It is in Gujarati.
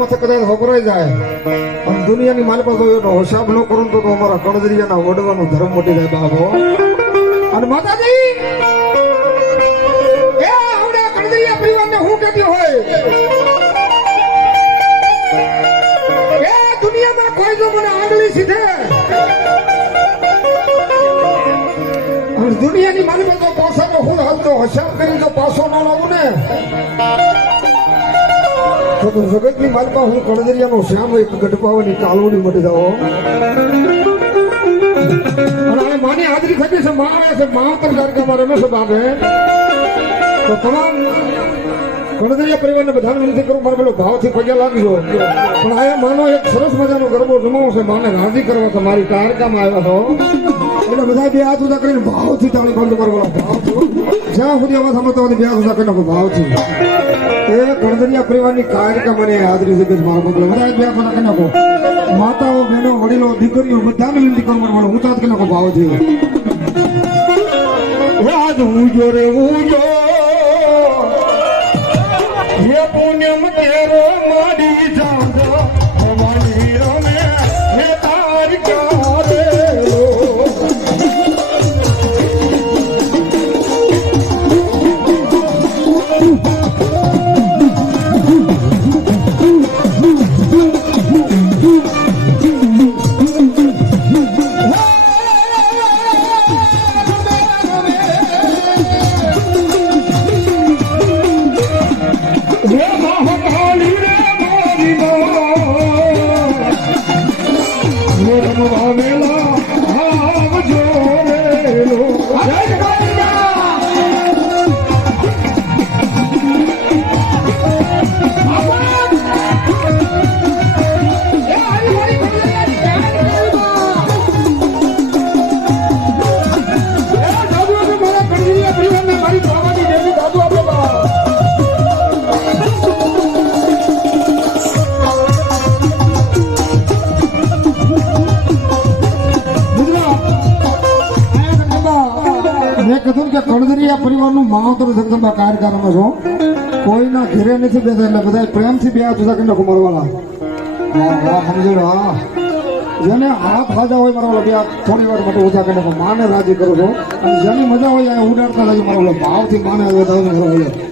માથે કદાચ વપરાઈ જાય. અને દુનિયાની માલ પાસે એનો હિસાબ ન કરું તો તો અમારા કણદરિયાના વડવાનું ધર્મ મોટી જાય બાબો અને માતાજી! એ હું કહેતી હોય? એ દુનિયામાં કોઈ જો મને આંગળી સીધે. અને દુનિયાની માલ પાસે પાસાનો હું હાલતો હિસાબ કરી તો પાછો ન લાવું ને. તો જગતની માલપા હું કણદરિયાનો શ્યામ એક ગઢપાવાની કાલોડી મટી જાઓ. અને માની હાજરી થતી છે, માં આવે છે માવતર કાર્યક્રમમાં રમે છે બાપે. તો તમામ કણદરિયા પરિવારને બધાને વિનંતી કરું મારે પેલો ભાવથી પગે લાગજો. પણ આ માનો એક સરસ મજાનો ગરબો જમાવો છે. માને રાજી કરવા તો મારી તારકામાં આવ્યા છો. એટલે બધા બે હાથ ઉદા કરીને ભાવથી તાળી બંધ કરવાનો ભાવ જ્યાં સુધી અવાજ સાંભળતા હોય બે હાથ ઉદા કરીને ભાવથી. એ ગણદરિયા પરિવારની કાર્યક્રમ અને હાજરી છે મારો બદલો બધા બે હાથ ઉદા કરી નાખો. માતાઓ, બહેનો, વડીલો, દીકરીઓ બધાને વિનંતી કરું મારે હું તાત કરી નાખો ભાવથી. રાજ ઉજો રે ઉજો. હે પુણ્યમ पुण्यम કીધું કે કણદરિયા પરિવારનું માવતર જગદંબા કાર્યક્રમમાં છો. કોઈના ઘેરે નથી બેઠા એટલે બધા પ્રેમથી બે હાથ ઉધા કરીને મળવાના. સમજો હા. જેને હાથ હાજા હોય મારા બે થોડી વાર માટે ઓછા કરીને માને રાજી કરું છું. અને જેની મજા હોય ઉડાડતા લાગે મારા ભાવથી માને વધારે